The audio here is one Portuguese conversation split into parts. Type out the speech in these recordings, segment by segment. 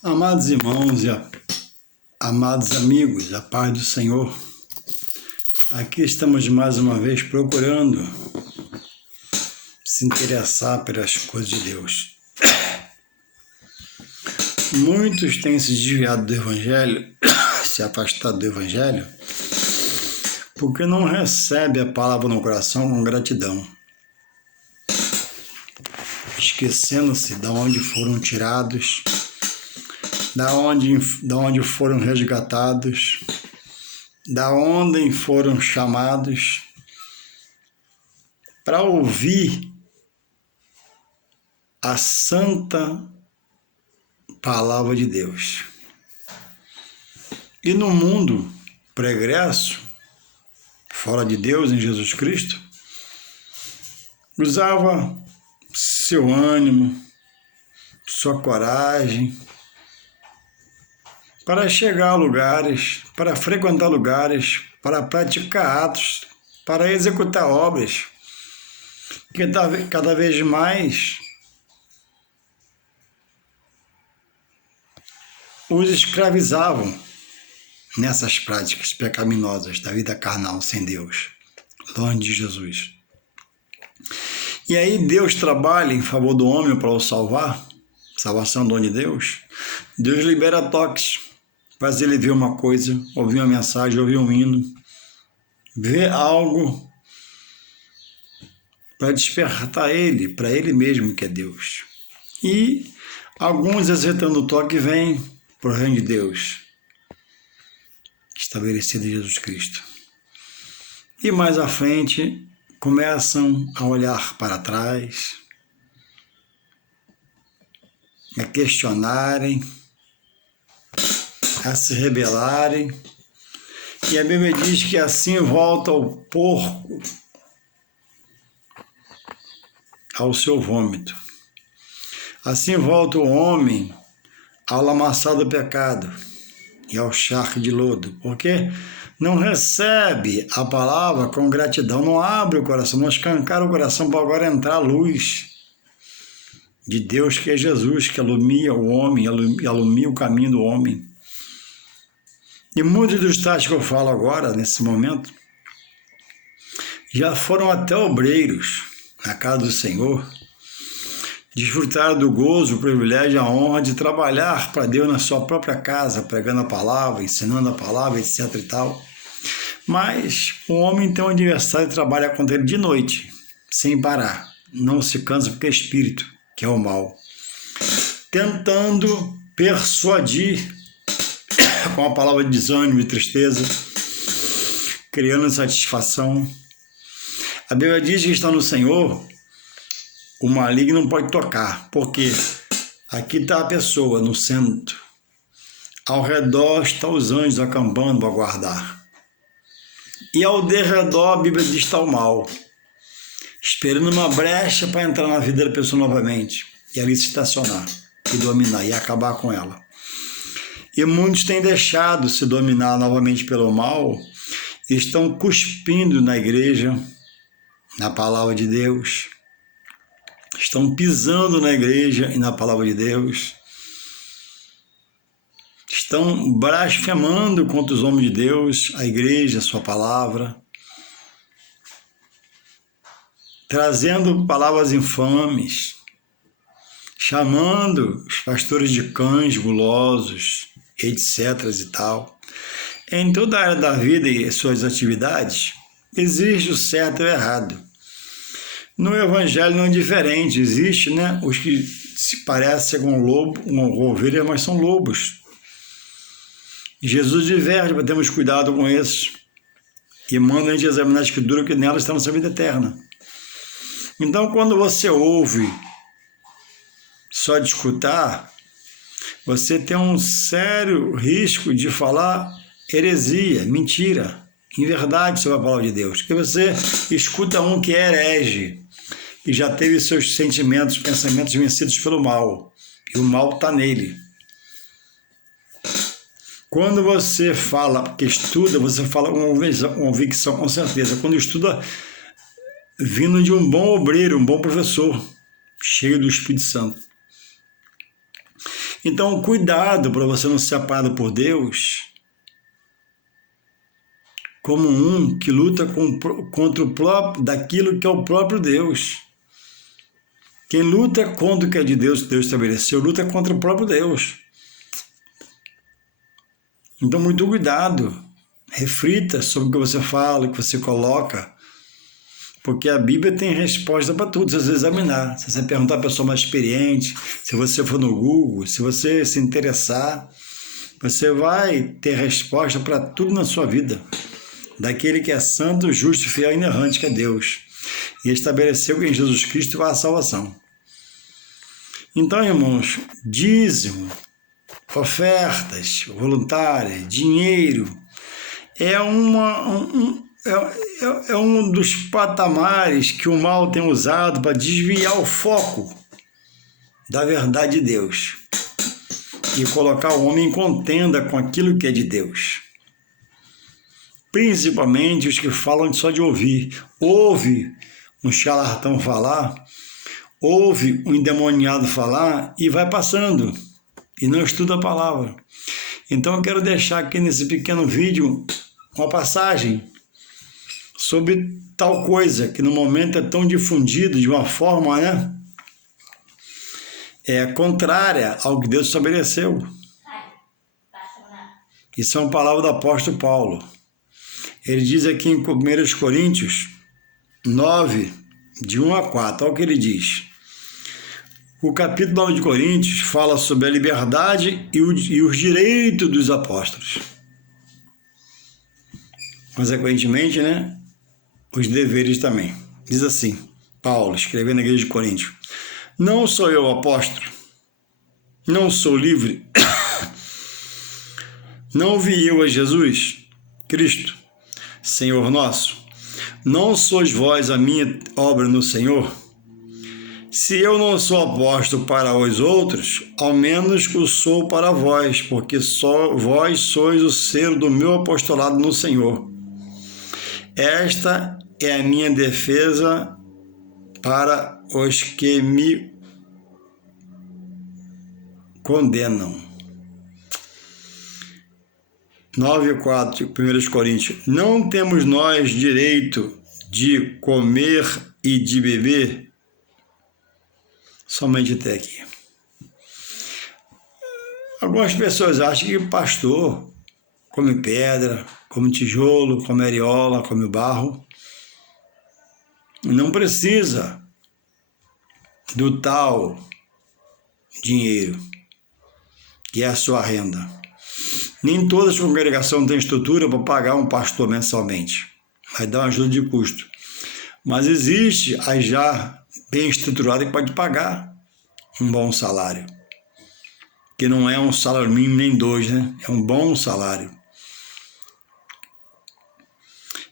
Amados irmãos e amados amigos, a paz do Senhor, aqui estamos mais uma vez procurando se interessar pelas coisas de Deus. Muitos têm se desviado do Evangelho, se afastado do Evangelho, porque não recebe a palavra no coração com gratidão, esquecendo-se de onde foram tirados, da onde foram resgatados, da onde foram chamados, para ouvir a santa palavra de Deus. E no mundo pregresso, fora de Deus, em Jesus Cristo, usava seu ânimo, sua coragem, para chegar a lugares, para frequentar lugares, para praticar atos, para executar obras, que cada vez mais os escravizavam nessas práticas pecaminosas da vida carnal sem Deus, longe de Jesus. E aí Deus trabalha em favor do homem para o salvar, salvação do de Deus. Deus libera toques, faz ele ver uma coisa, ouvir uma mensagem, ouvir um hino, ver algo para despertar ele, para ele mesmo que é Deus. E alguns exercitando o toque vêm para o reino de Deus, estabelecido em Jesus Cristo. E mais à frente começam a olhar para trás, a questionarem, a se rebelarem, e a Bíblia diz que assim volta o porco ao seu vômito. Assim volta o homem ao lamaçal do pecado e ao charco de lodo, porque não recebe a palavra com gratidão, não abre o coração, não escancara o coração para agora entrar a luz de Deus, que é Jesus, que alumia o homem, alumia o caminho do homem. E muitos dos tais que eu falo agora, nesse momento, já foram até obreiros na casa do Senhor, desfrutaram do gozo, o privilégio, a honra de trabalhar para Deus na sua própria casa, pregando a palavra, ensinando a palavra, etc. e tal. Mas o homem tem um adversário e trabalha contra ele de noite, sem parar. Não se cansa porque é espírito, que é o mal. Tentando persuadir com a palavra de desânimo e tristeza, criando insatisfação. A Bíblia diz que está no Senhor, o maligno não pode tocar, porque aqui está a pessoa no centro, ao redor estão os anjos acampando para guardar, e ao derredor a Bíblia diz que está o mal, esperando uma brecha para entrar na vida da pessoa novamente, e ali se estacionar, e dominar, e acabar com ela. E muitos têm deixado se dominar novamente pelo mal, e estão cuspindo na igreja, na palavra de Deus, estão pisando na igreja e na palavra de Deus, estão blasfemando contra os homens de Deus, a igreja, a sua palavra, trazendo palavras infames, chamando os pastores de cães gulosos, etc. e tal. Em toda a área da vida e suas atividades, existe o certo e o errado. No Evangelho não é diferente, existe, os que se parecem com um lobo, uma ovelha, mas são lobos. Jesus diverte para termos cuidado com esses e manda a gente examinar a Escritura, que nela está a nossa vida eterna. Então, quando você ouve só de escutar, você tem um sério risco de falar heresia, mentira, inverdade sobre a palavra de Deus. Porque você escuta um que é herege, e já teve seus sentimentos, pensamentos vencidos pelo mal, e o mal está nele. Quando você fala que estuda, você fala com convicção, com certeza. Quando estuda, vindo de um bom obreiro, um bom professor, cheio do Espírito Santo. Então, cuidado para você não ser apagado por Deus como um que luta contra o próprio, daquilo que é o próprio Deus. Quem luta contra o que é de Deus, que Deus estabeleceu, luta contra o próprio Deus. Então, muito cuidado. Reflita sobre o que você fala, o que você coloca, porque a Bíblia tem resposta para tudo, se você examinar. Se você perguntar a pessoa mais experiente, se você for no Google, se você se interessar, você vai ter resposta para tudo na sua vida, daquele que é santo, justo, fiel e inerrante, que é Deus, e estabeleceu que em Jesus Cristo há a salvação. Então, irmãos, dízimo, ofertas voluntárias, dinheiro, é um dos patamares que o mal tem usado para desviar o foco da verdade de Deus e colocar o homem em contenda com aquilo que é de Deus. Principalmente os que falam só de ouvir. Ouve um charlatão falar, ouve um endemoniado falar e vai passando, e não estuda a palavra. Então eu quero deixar aqui nesse pequeno vídeo uma passagem sobre tal coisa que no momento é tão difundido de uma forma, contrária ao que Deus estabeleceu. Isso é uma palavra do apóstolo Paulo. Ele diz aqui em 1 Coríntios 9, de 1 a 4, olha o que ele diz. O capítulo 9 de Coríntios fala sobre a liberdade e os direitos dos apóstolos. Consequentemente, os deveres também. Diz assim, Paulo, escrevendo na igreja de Coríntios: não sou eu apóstolo, não sou livre, não vi eu a Jesus, Cristo, Senhor nosso, não sois vós a minha obra no Senhor? Se eu não sou apóstolo para os outros, ao menos o sou para vós, porque só vós sois o selo do meu apostolado no Senhor. Esta é a minha defesa para os que me condenam. 9:4, 1 Coríntios. Não temos nós direito de comer e de beber? Somente até aqui. Algumas pessoas acham que pastor come pedra, come tijolo, come areola, come barro. Não precisa do tal dinheiro, que é a sua renda. Nem todas as congregações têm estrutura para pagar um pastor mensalmente. Vai dar uma ajuda de custo. Mas existe a já bem estruturada que pode pagar um bom salário. Que não é um salário mínimo nem dois, É um bom salário.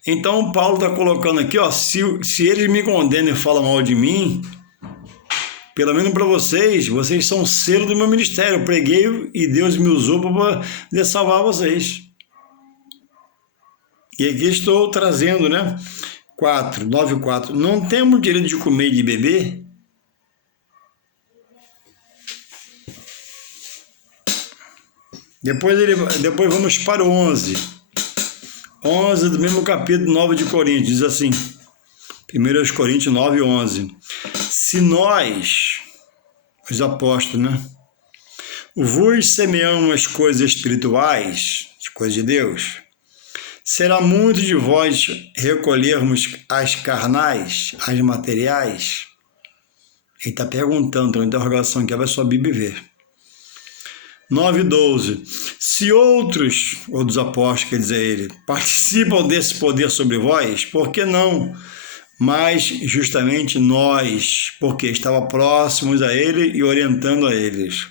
Então, Paulo está colocando aqui, se eles me condenam e falam mal de mim, pelo menos para vocês são o selo do meu ministério. Eu preguei e Deus me usou para poder salvar vocês. E aqui estou trazendo, 9:4. Não temos direito de comer e de beber? Depois vamos para o 11. 11 do mesmo capítulo 9 de Coríntios, diz assim, 1 Coríntios 9, 11. Se nós, os apóstolos, vos semeamos as coisas espirituais, as coisas de Deus, será muito de vós recolhermos as carnais, as materiais? Ele está perguntando, uma interrogação que vai sua Bíblia ver. 9:12. Se outros apóstolos, quer dizer ele, participam desse poder sobre vós, por que não? Mas justamente nós, porque estava próximos a ele e orientando a eles.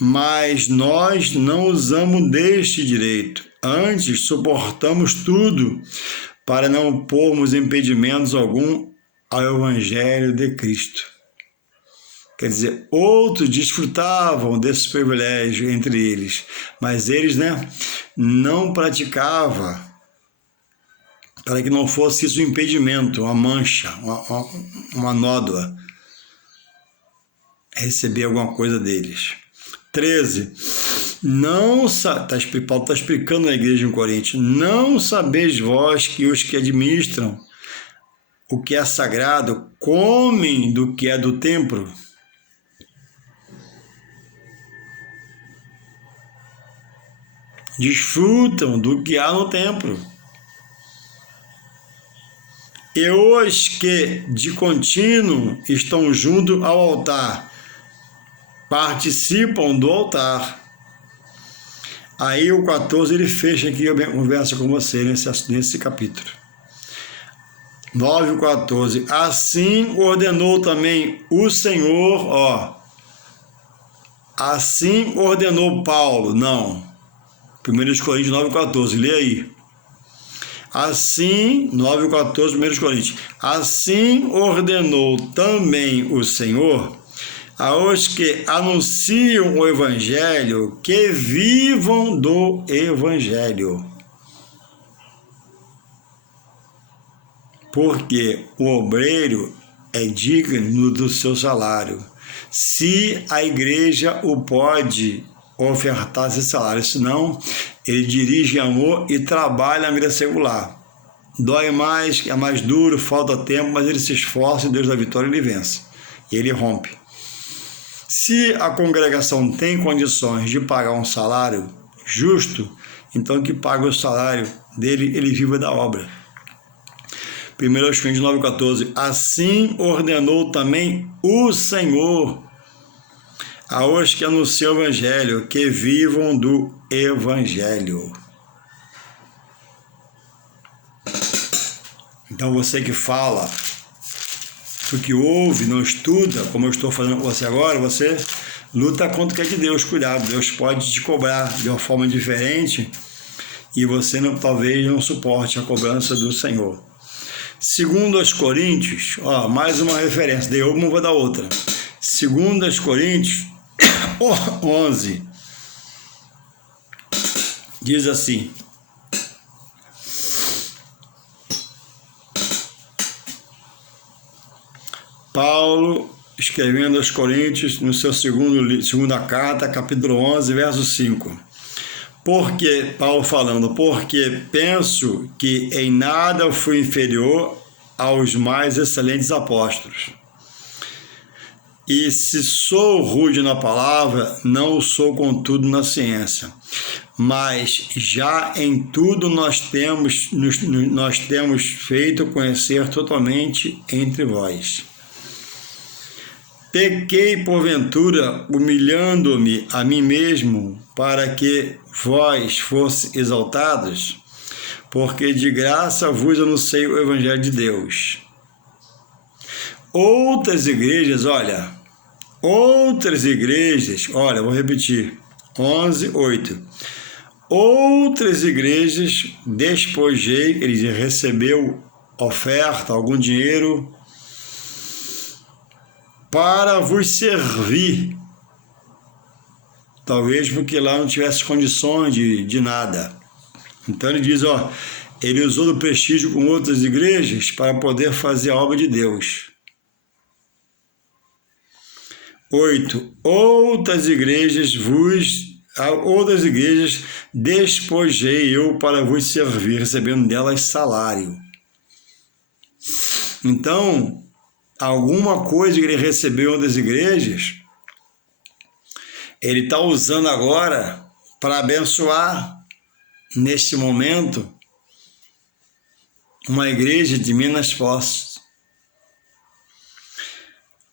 Mas nós não usamos deste direito, antes suportamos tudo para não pormos impedimentos algum ao Evangelho de Cristo. Quer dizer, outros desfrutavam desses privilégios entre eles, mas eles, não praticavam, para que não fosse isso um impedimento, uma mancha, uma nódoa. receber alguma coisa deles. 13. Paulo está explicando na igreja em Corinto. Não sabeis vós que os que administram o que é sagrado comem do que é do templo? Desfrutam do que há no templo. E os que de contínuo estão junto ao altar participam do altar. Aí o 14 ele fecha aqui a conversa com você nesse capítulo. 9:14. Assim ordenou também o Senhor, assim ordenou Paulo, não. 1 Coríntios 9:14, lê aí. Assim, 9:14, 1 Coríntios. Assim ordenou também o Senhor aos que anunciam o Evangelho que vivam do Evangelho. Porque o obreiro é digno do seu salário. Se a igreja o pode ofertar esse salário, senão ele dirige amor e trabalha na vida secular. Dói mais, é mais duro, falta tempo, mas ele se esforça e Deus da vitória ele vence. E ele rompe. Se a congregação tem condições de pagar um salário justo, então que pague o salário dele, ele viva da obra. 1 Coríntios 9:14. Assim ordenou também o Senhor aos que anunciam o Evangelho, que vivam do Evangelho. Então você que fala, tu que ouve, não estuda, como eu estou fazendo com você agora, você luta contra o que é de Deus. Cuidado, Deus pode te cobrar de uma forma diferente e você talvez não suporte a cobrança do Senhor. Segundo aos Coríntios, mais uma referência, dei uma, vou dar outra. Segundo aos Coríntios 11, diz assim: Paulo, escrevendo aos Coríntios, no seu segunda carta, capítulo 11, verso 5. Paulo falando, porque penso que em nada fui inferior aos mais excelentes apóstolos. E se sou rude na palavra, não o sou contudo na ciência. Mas já em tudo nós temos feito conhecer totalmente entre vós. Pequei porventura, humilhando-me a mim mesmo, para que vós fosse exaltados, porque de graça vos anunciei o Evangelho de Deus. Outras igrejas, vou repetir, 11:8. Outras igrejas despojei, ele recebeu oferta, algum dinheiro, para vos servir. Talvez porque lá não tivesse condições de nada. Então ele diz, ele usou do prestígio com outras igrejas para poder fazer a obra de Deus. 8. Outras igrejas despojei eu para vos servir, recebendo delas salário. Então, alguma coisa que ele recebeu em outras igrejas, ele está usando agora para abençoar, neste momento, uma igreja de Minas Postes.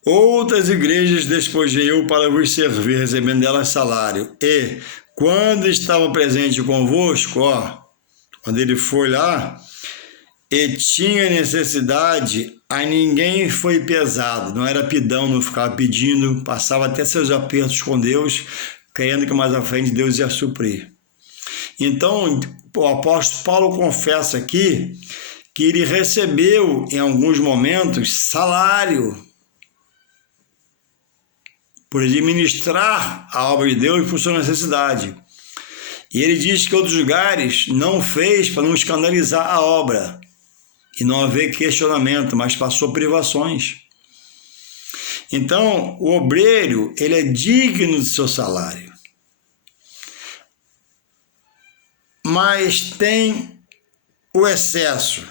Outras igrejas despojei eu para vos servir, recebendo delas salário. E, quando estava presente convosco, quando ele foi lá, e tinha necessidade, a ninguém foi pesado, não era pidão, não ficava pedindo, passava até seus apertos com Deus, crendo que mais à frente Deus ia suprir. Então, o apóstolo Paulo confessa aqui que ele recebeu, em alguns momentos, salário por administrar a obra de Deus por sua necessidade. E ele diz que outros lugares não fez para não escandalizar a obra e não haver questionamento, mas passou privações. Então, o obreiro, ele é digno do seu salário. Mas tem o excesso.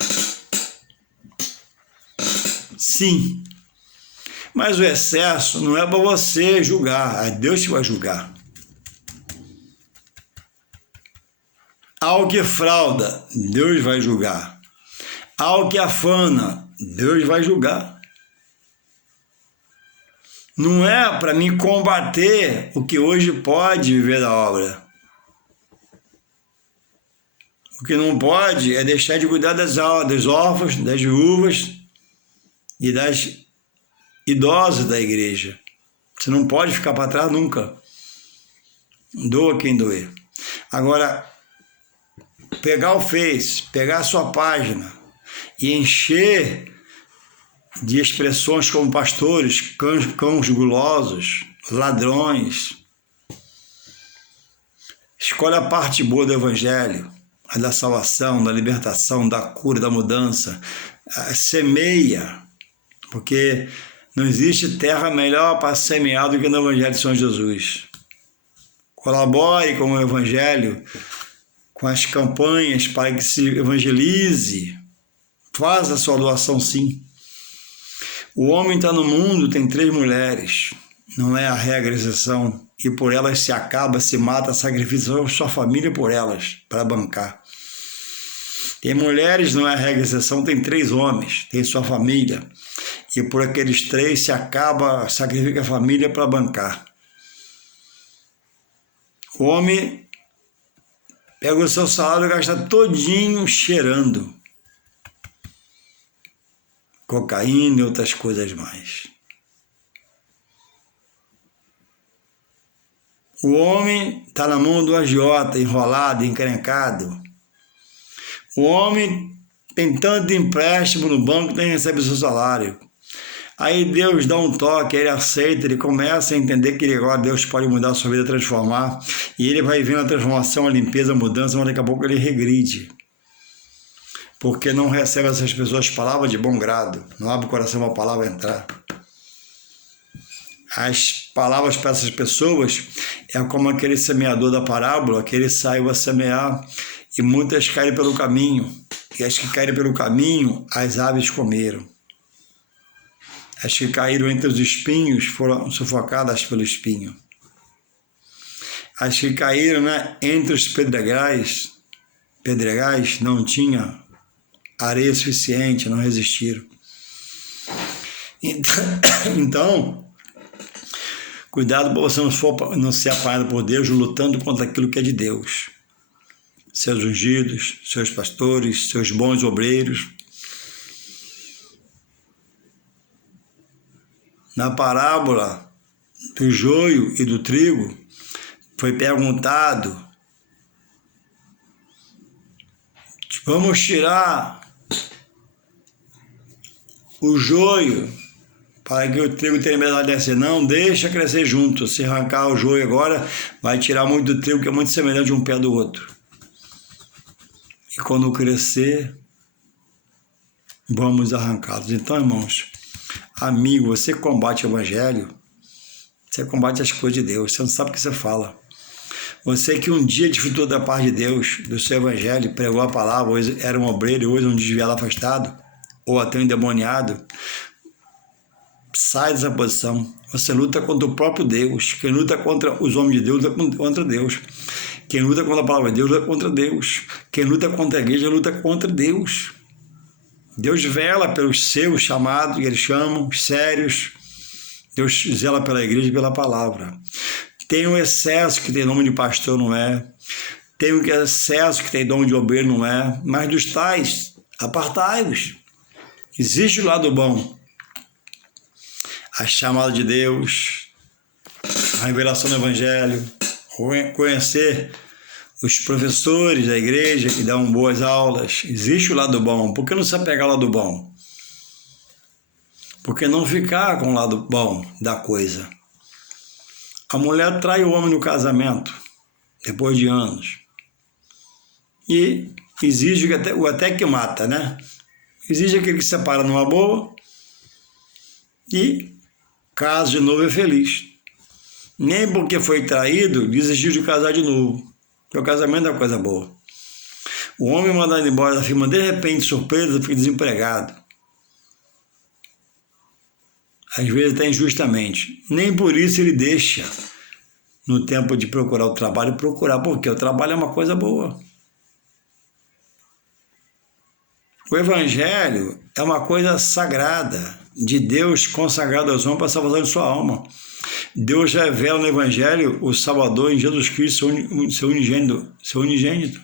Sim. Mas o excesso não é para você julgar, é Deus que vai julgar. Ao que frauda, Deus vai julgar. Ao que afana, Deus vai julgar. Não é para mim combater o que hoje pode viver da obra. O que não pode é deixar de cuidar dos órfãos, das viúvas e das idosas da igreja. Você não pode ficar para trás nunca. Doa quem doer. Agora, pegar o Face, pegar a sua página e encher de expressões como pastores, cães gulosos, ladrões. Escolhe a parte boa do evangelho, a da salvação, da libertação, da cura, da mudança. Semeia, porque não existe terra melhor para semear do que no evangelho de São Jesus. Colabore com o evangelho, com as campanhas para que se evangelize. Faça a sua doação, sim. O homem está no mundo, tem 3 mulheres. Não é a regra, a exceção. E por elas se acaba, se mata, sacrifica sua família por elas, para bancar. Tem mulheres, não é a regra, a exceção, tem 3 homens, tem sua família. E por aqueles 3 se acaba, sacrifica a família para bancar. O homem pega o seu salário e gasta todinho cheirando cocaína e outras coisas mais. O homem está na mão do agiota, enrolado, encrencado. O homem tem tanto empréstimo no banco que nem recebe o seu salário. Aí Deus dá um toque, ele aceita, ele começa a entender que agora Deus pode mudar a sua vida, transformar, e ele vai vendo a transformação, a limpeza, a mudança, mas daqui a pouco ele regride. Porque não recebe essas pessoas palavras de bom grado, não abre o coração para a palavra entrar. As palavras para essas pessoas é como aquele semeador da parábola, que ele saiu a semear e muitas caíram pelo caminho, e as que caíram pelo caminho, as aves comeram. As que caíram entre os espinhos foram sufocadas pelo espinho. As que caíram, entre os pedregais não tinha areia suficiente, não resistiram. Então, cuidado para você não ser apanhado por Deus lutando contra aquilo que é de Deus. Seus ungidos, seus pastores, seus bons obreiros. Na parábola do joio e do trigo, foi perguntado: vamos tirar o joio para que o trigo tenha melhor descer? Não, deixa crescer junto. Se arrancar o joio agora, vai tirar muito do trigo, que é muito semelhante de um pé do outro. E quando crescer, vamos arrancá-los. Então, irmãos, amigo, você combate o evangelho, você combate as coisas de Deus, você não sabe o que você fala. Você que um dia desfrutou da paz de Deus, do seu evangelho, pregou a palavra, hoje era um obreiro, hoje é um desviado afastado, ou até um endemoniado, sai dessa posição. Você luta contra o próprio Deus. Quem luta contra os homens de Deus luta contra Deus. Quem luta contra a palavra de Deus luta contra Deus. Quem luta contra a igreja luta contra Deus. Deus vela pelos seus chamados, que eles chamam, os sérios. Deus zela pela igreja e pela palavra. Tem o excesso que tem nome de pastor, não é? Tem o excesso que tem nome de obreiro, não é? Mas dos tais, apartai-vos. Existe o lado bom. A chamada de Deus, a revelação do evangelho, conhecer os professores da igreja que dão boas aulas. Existe o lado bom. Por que não se apegar ao lado bom? Por que não ficar com o lado bom da coisa? A mulher trai o homem no casamento, depois de anos. E exige o até que mata, né? Exige aquele que se separa numa boa e casa de novo é feliz. Nem porque foi traído, desistiu de casar de novo. Porque o casamento é uma coisa boa. O homem mandado embora da firma, de repente, surpresa, fica desempregado. Às vezes até injustamente. Nem por isso ele deixa, no tempo de procurar o trabalho, procurar, porque o trabalho é uma coisa boa. O Evangelho é uma coisa sagrada, de Deus consagrado aos homens para a salvação de sua alma. Deus revela no Evangelho o Salvador em Jesus Cristo, seu unigênito.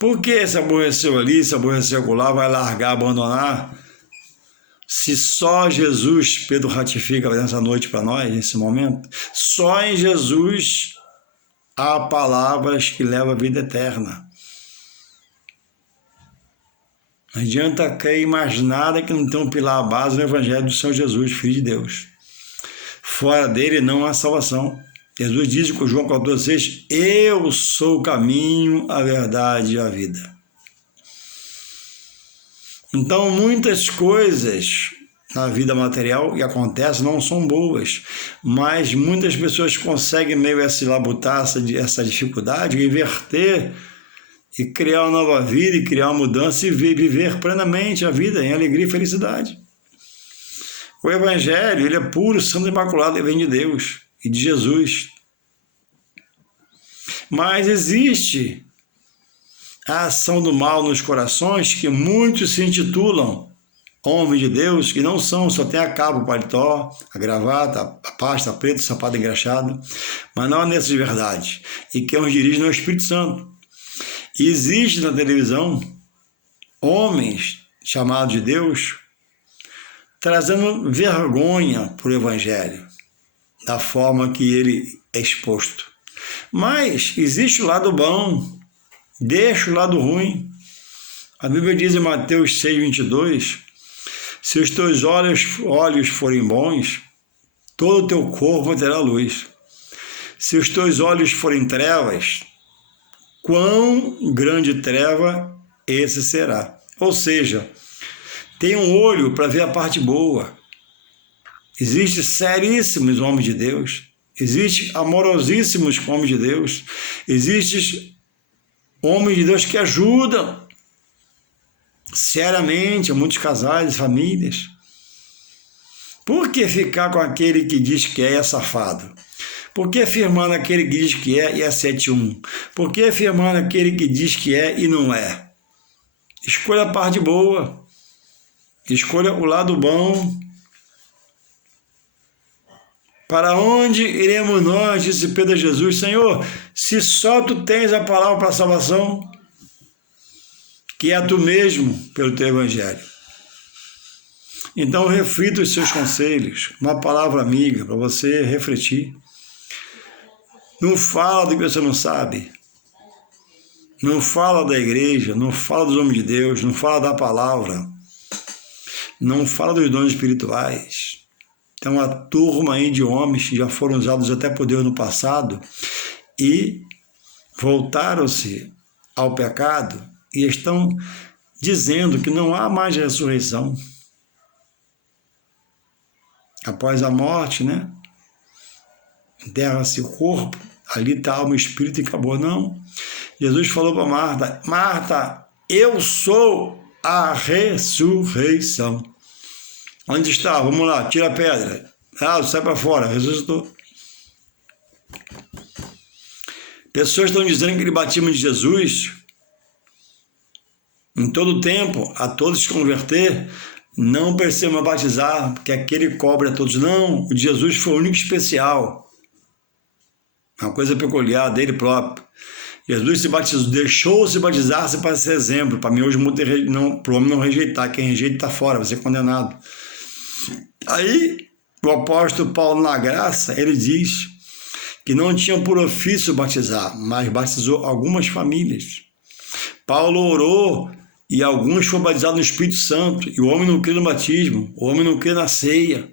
Por que se aborreceu ali, se aborreceu lá, vai largar, abandonar? Se só Jesus, Pedro ratifica nessa noite para nós, nesse momento, só em Jesus há palavras que levam à vida eterna. Não adianta crer em mais nada que não tem um pilar à base no Evangelho do Senhor Jesus, Filho de Deus. Fora dele não há salvação. Jesus diz com João 14,6: eu sou o caminho, a verdade e a vida. Então, muitas coisas na vida material que acontecem não são boas, mas muitas pessoas conseguem meio essa labutar, essa dificuldade, inverter e criar uma nova vida, e criar uma mudança e viver plenamente a vida em alegria e felicidade. O Evangelho, ele é puro, santo e imaculado, ele vem de Deus e de Jesus. Mas existe a ação do mal nos corações, que muitos se intitulam homens de Deus, que não são, só tem a capa, o paletó, a gravata, a pasta preta, o sapato engraxado, mas não é nessa de verdade. E quem os dirige não é o Espírito Santo. E existe na televisão homens chamados de Deus trazendo vergonha para o Evangelho, da forma que ele é exposto. Mas existe o lado bom, deixa o lado ruim. A Bíblia diz em Mateus 6,22, se os teus olhos forem bons, todo o teu corpo terá luz. Se os teus olhos forem trevas, quão grande treva esse será. Ou seja, tem um olho para ver a parte boa. Existem seríssimos homens de Deus. Existem amorosíssimos homens de Deus. Existem homens de Deus que ajudam seriamente a muitos casais e famílias. Por que ficar com aquele que diz que é safado? Por que afirmar naquele que diz que é e é 7-1? Por que afirmar naquele que diz que é e não é? Escolha a parte boa. Escolha o lado bom. Para onde iremos nós, disse Pedro a Jesus, Senhor, se só tu tens a palavra para a salvação, que é tu mesmo pelo teu Evangelho. Então reflita os seus conselhos, uma palavra amiga para você refletir. Não fala do que você não sabe. Não fala da igreja, não fala dos homens de Deus, não fala da palavra. Não fala dos dons espirituais. Tem uma turma aí de homens que já foram usados até por Deus no passado e voltaram-se ao pecado e estão dizendo que não há mais ressurreição. Após a morte, né? Enterra-se o corpo, ali está a alma e o espírito e acabou. Não. Jesus falou para Marta, Marta, eu sou a ressurreição. Onde está? Vamos lá, tira a pedra. Ah, sai para fora, ressuscitou. Pessoas estão dizendo que ele batismo de Jesus, em todo o tempo, a todos se converter, não precisam batizar, porque aquele cobre a todos. Não, o de Jesus foi o único especial. Uma coisa peculiar dele próprio. Jesus se batizou, deixou-se batizar-se para ser exemplo, para mim hoje para o homem não rejeitar, quem rejeita está fora, vai ser condenado. Aí, o apóstolo Paulo, na graça, ele diz que não tinha por ofício batizar, mas batizou algumas famílias. Paulo orou e alguns foram batizados no Espírito Santo, e o homem não crê no batismo, o homem não crê na ceia,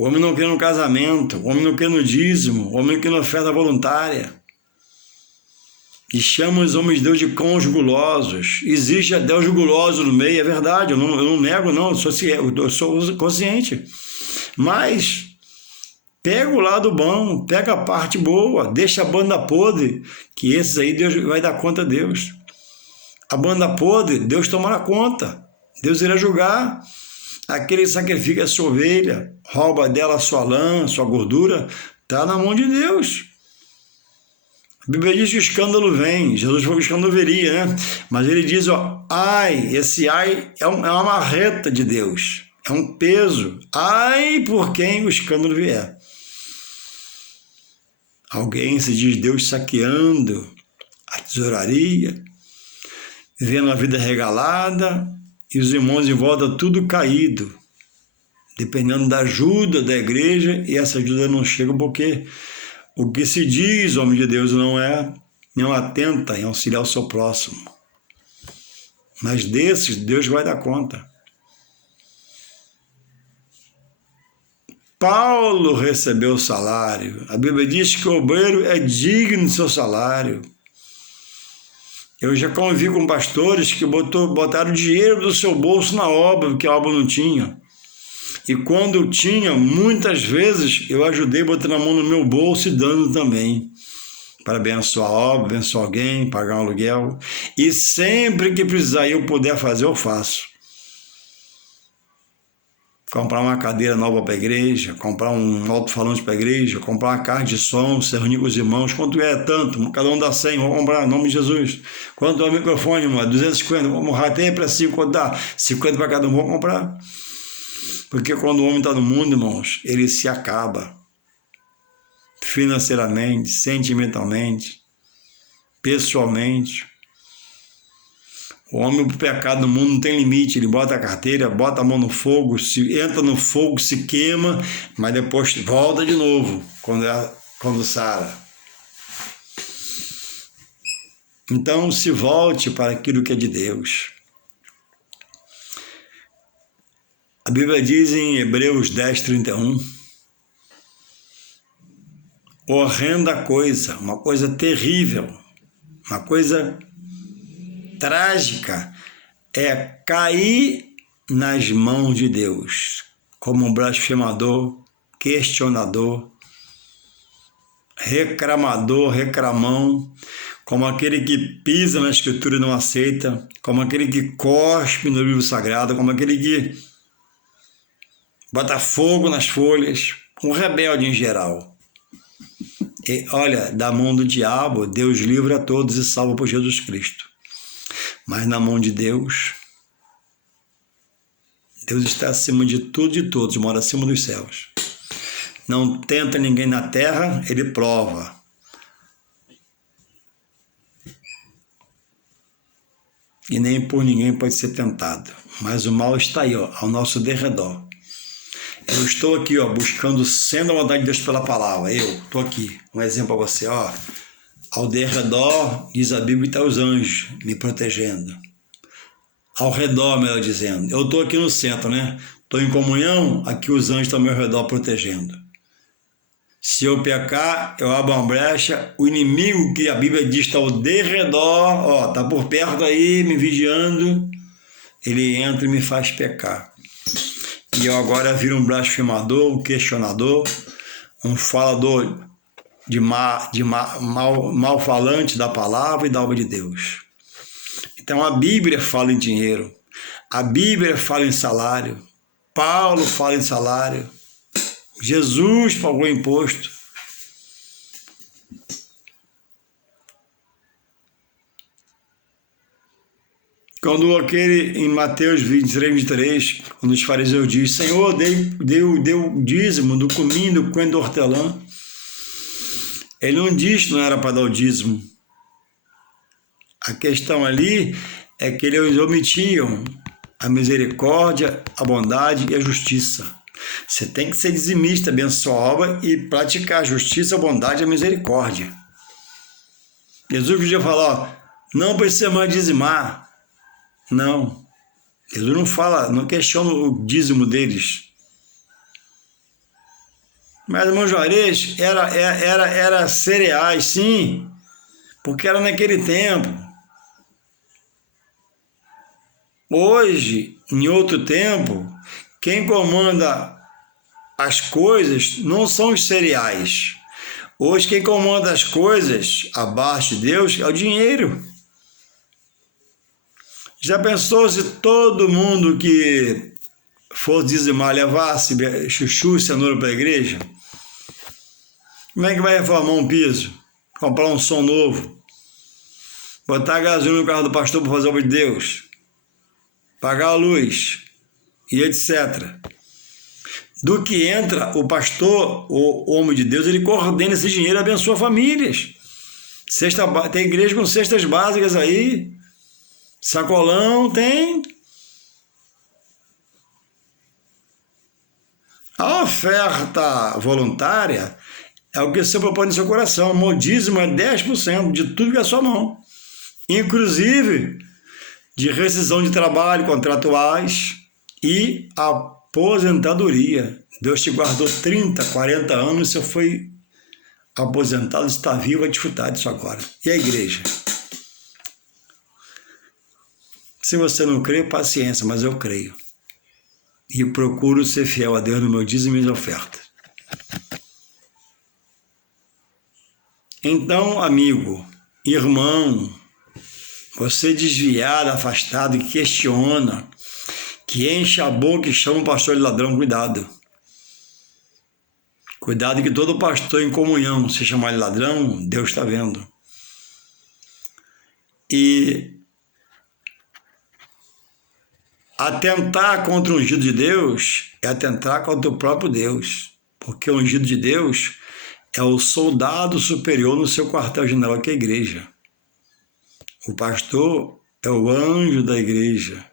o homem não crê no casamento, o homem não crê no dízimo, o homem não crê na oferta voluntária. E chama os homens de Deus de cães gulosos. Existe até os gulosos no meio, é verdade, eu não nego, não, eu sou consciente. Mas pega o lado bom, pega a parte boa, deixa a banda podre, que esses aí Deus vai dar conta a Deus. A banda podre, Deus tomará conta. Deus irá julgar. Aquele que sacrifica a sua ovelha, rouba dela a sua lã, a sua gordura, está na mão de Deus. A Bíblia diz que o escândalo vem. Jesus falou que o escândalo viria, né? Mas ele diz, ó, ai, esse ai é uma marreta de Deus. É um peso. Ai por quem o escândalo vier. Alguém se diz Deus saqueando a tesouraria, vivendo a vida regalada, e os irmãos em volta tudo caído, dependendo da ajuda da igreja, e essa ajuda não chega porque o que se diz, homem de Deus, não atenta em auxiliar o seu próximo. Mas desses, Deus vai dar conta. Paulo recebeu o salário. A Bíblia diz que o obreiro é digno do seu salário. Eu já convivi com pastores que botaram dinheiro do seu bolso na obra, porque a obra não tinha. E quando tinha, muitas vezes, eu ajudei botando a mão no meu bolso e dando também. Para abençoar a obra, abençoar alguém, pagar um aluguel. E sempre que precisar eu puder fazer, eu faço. Comprar uma cadeira nova para a igreja, comprar um alto-falante para a igreja, comprar uma caixa de som, se reunir com os irmãos. Quanto é? Tanto. Cada um dá 100, vou comprar, em nome de Jesus. Quanto é o microfone, irmão? 250. Vamos ratear para 5, quanto dá? 50 para cada um, vou comprar. Porque quando o homem está no mundo, irmãos, ele se acaba. Financeiramente, sentimentalmente, pessoalmente. O homem, o pecado no mundo não tem limite, ele bota a carteira, bota a mão no fogo, entra no fogo, se queima, mas depois volta de novo, quando sara. Então, se volte para aquilo que é de Deus. A Bíblia diz em Hebreus 10, 31, horrenda coisa, uma coisa terrível, uma coisa trágica é cair nas mãos de Deus, como um blasfemador, questionador, reclamador, reclamão, como aquele que pisa na Escritura e não aceita, como aquele que cospe no livro sagrado, como aquele que bota fogo nas folhas, um rebelde em geral. E, olha, da mão do diabo, Deus livra a todos e salva por Jesus Cristo. Mas na mão de Deus, Deus está acima de tudo e de todos, mora acima dos céus. Não tenta ninguém na terra, ele prova. E nem por ninguém pode ser tentado. Mas o mal está aí, ó, ao nosso derredor. Eu estou aqui, ó, buscando sendo a vontade de Deus pela palavra. Eu estou aqui. Um exemplo para você, ó. Ao derredor, diz a Bíblia, está os anjos me protegendo. Ao redor, melhor dizendo. Eu estou aqui no centro, né? Estou em comunhão, aqui os anjos estão ao meu redor protegendo. Se eu pecar, eu abro uma brecha, o inimigo que a Bíblia diz está ao derredor, ó, está por perto aí, me vigiando, ele entra e me faz pecar. E eu agora viro um blasfemador, um questionador, um falador mal falante da palavra e da obra de Deus. Então a Bíblia fala em dinheiro, a Bíblia fala em salário, Paulo fala em salário, Jesus pagou imposto. Quando aquele, em Mateus 23, 23, quando os fariseus dizem, Senhor, deu dízimo do cominho, do coentro do hortelã, ele não diz que não era para dar o dízimo. A questão ali é que eles omitiam a misericórdia, a bondade e a justiça. Você tem que ser dizimista, abençoar a obra e praticar a justiça, a bondade e a misericórdia. Jesus podia falar, ó, não precisa mais dizimar. Não. Jesus não fala, não questiona o dízimo deles. Mas, irmão Juarez, era cereais, sim. porque era naquele tempo. Hoje, em outro tempo, quem comanda as coisas não são os cereais. Hoje, quem comanda as coisas abaixo de Deus é o dinheiro. Já pensou se todo mundo que fosse dizimar levasse chuchu e cenoura para a igreja? Como é que vai reformar um piso? Comprar um som novo? Botar gasolina no carro do pastor para fazer a obra de Deus? Pagar a luz? E etc. Do que entra o pastor, o homem de Deus, ele coordena esse dinheiro e abençoa famílias. Tem igreja com cestas básicas aí, sacolão tem. A oferta voluntária é o que você propõe no seu coração. O modismo é 10% de tudo que é a sua mão. Inclusive de rescisão de trabalho, contratuais e aposentadoria. Deus te guardou 30, 40 anos, você foi aposentado, está vivo, vai desfrutar disso agora. E a igreja? Se você não crê, paciência, mas eu creio. E procuro ser fiel a Deus no meu dízimo e minhas ofertas. Então, amigo, irmão, você desviado, afastado, que questiona, que enche a boca e chama o pastor de ladrão, cuidado. Cuidado que todo pastor em comunhão, se chamar de ladrão, Deus está vendo. E atentar contra o ungido de Deus é atentar contra o próprio Deus, porque o ungido de Deus é o soldado superior no seu quartel-general, que é a igreja. O pastor é o anjo da igreja.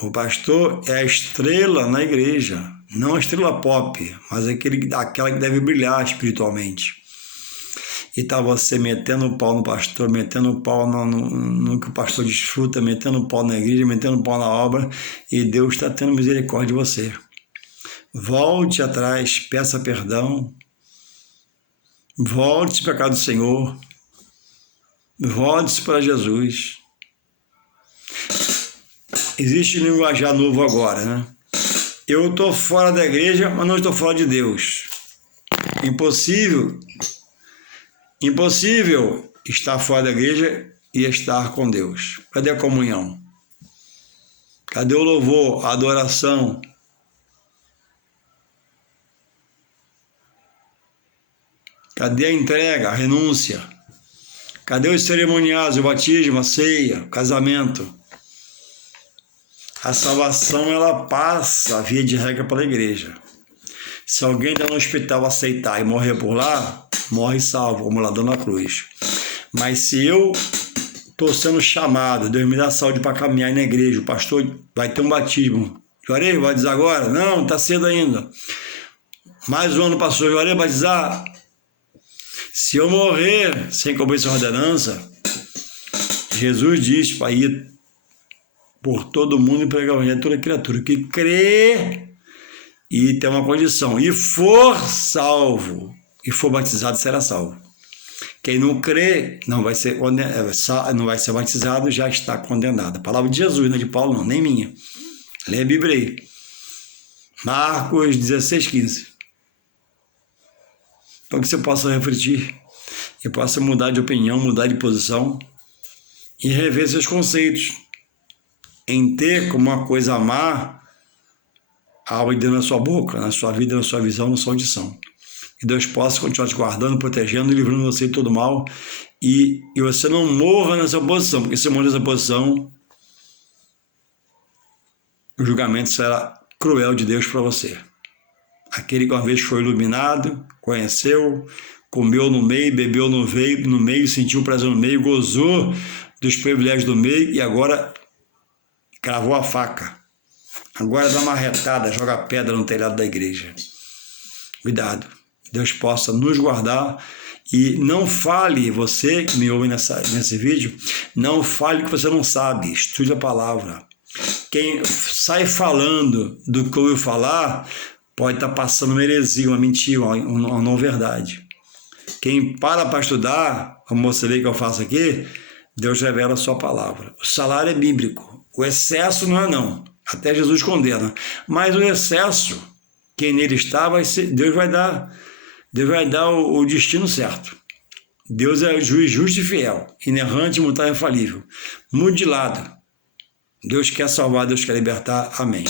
O pastor é a estrela na igreja, não a estrela pop, mas aquela que deve brilhar espiritualmente. E tá você metendo o pau no pastor, metendo o pau no que o pastor desfruta, metendo o pau na igreja, metendo o pau na obra, e Deus está tendo misericórdia de você. Volte atrás, peça perdão, volte-se para a casa do Senhor, volte-se para Jesus. Existe um linguajar novo agora, né? Eu estou fora da igreja, mas não estou fora de Deus. Impossível estar fora da igreja e estar com Deus. Cadê a comunhão? Cadê o louvor, a adoração? Cadê a entrega, a renúncia? Cadê os cerimoniais, o batismo, a ceia, o casamento? A salvação, ela passa, via de regra, pela igreja. Se alguém está no hospital aceitar e morrer por lá, morre salvo, como ladrão na cruz. Mas se eu estou sendo chamado, Deus me dá saúde para caminhar na igreja, o pastor vai ter um batismo. Juarez, vai dizer agora? Não, está cedo ainda. Mais um ano passou, Juarez, vai batizar? Se eu morrer sem cumprir essa ordenança, Jesus diz para ir por todo mundo e pregar o evangelho a toda criatura que crê e tem uma condição, e for salvo, e for batizado, será salvo. Quem não crê não vai ser batizado, já está condenado. A palavra de Jesus, não é de Paulo, não, nem minha. Lê a Bíblia aí. Marcos 16:15. Para que você possa refletir e possa mudar de opinião, mudar de posição e rever seus conceitos em ter como uma coisa amar a alma de Deus na sua boca, na sua vida, na sua visão, na sua audição. Que Deus possa continuar te guardando, protegendo e livrando você de todo mal e você não morra nessa posição, porque se morrer nessa posição, o julgamento será cruel de Deus para você. Aquele que uma vez foi iluminado, conheceu, comeu no meio, bebeu no meio, sentiu prazer no meio, gozou dos privilégios do meio e agora cravou a faca. Agora dá uma retada, joga pedra no telhado da igreja. Cuidado. Deus possa nos guardar e não fale, você que me ouve nesse vídeo, não fale que você não sabe, estude a palavra. Quem sai falando do que ouviu falar pode estar passando uma heresia, uma mentira, uma não verdade. Quem para estudar, como você vê que eu faço aqui, Deus revela a sua palavra. O salário é bíblico. O excesso não é não. Até Jesus condena. Mas o excesso, quem nele está, Deus vai dar o destino certo. Deus é juiz justo e fiel, inerrante, imutável e infalível. Mude de lado. Deus quer salvar, Deus quer libertar. Amém.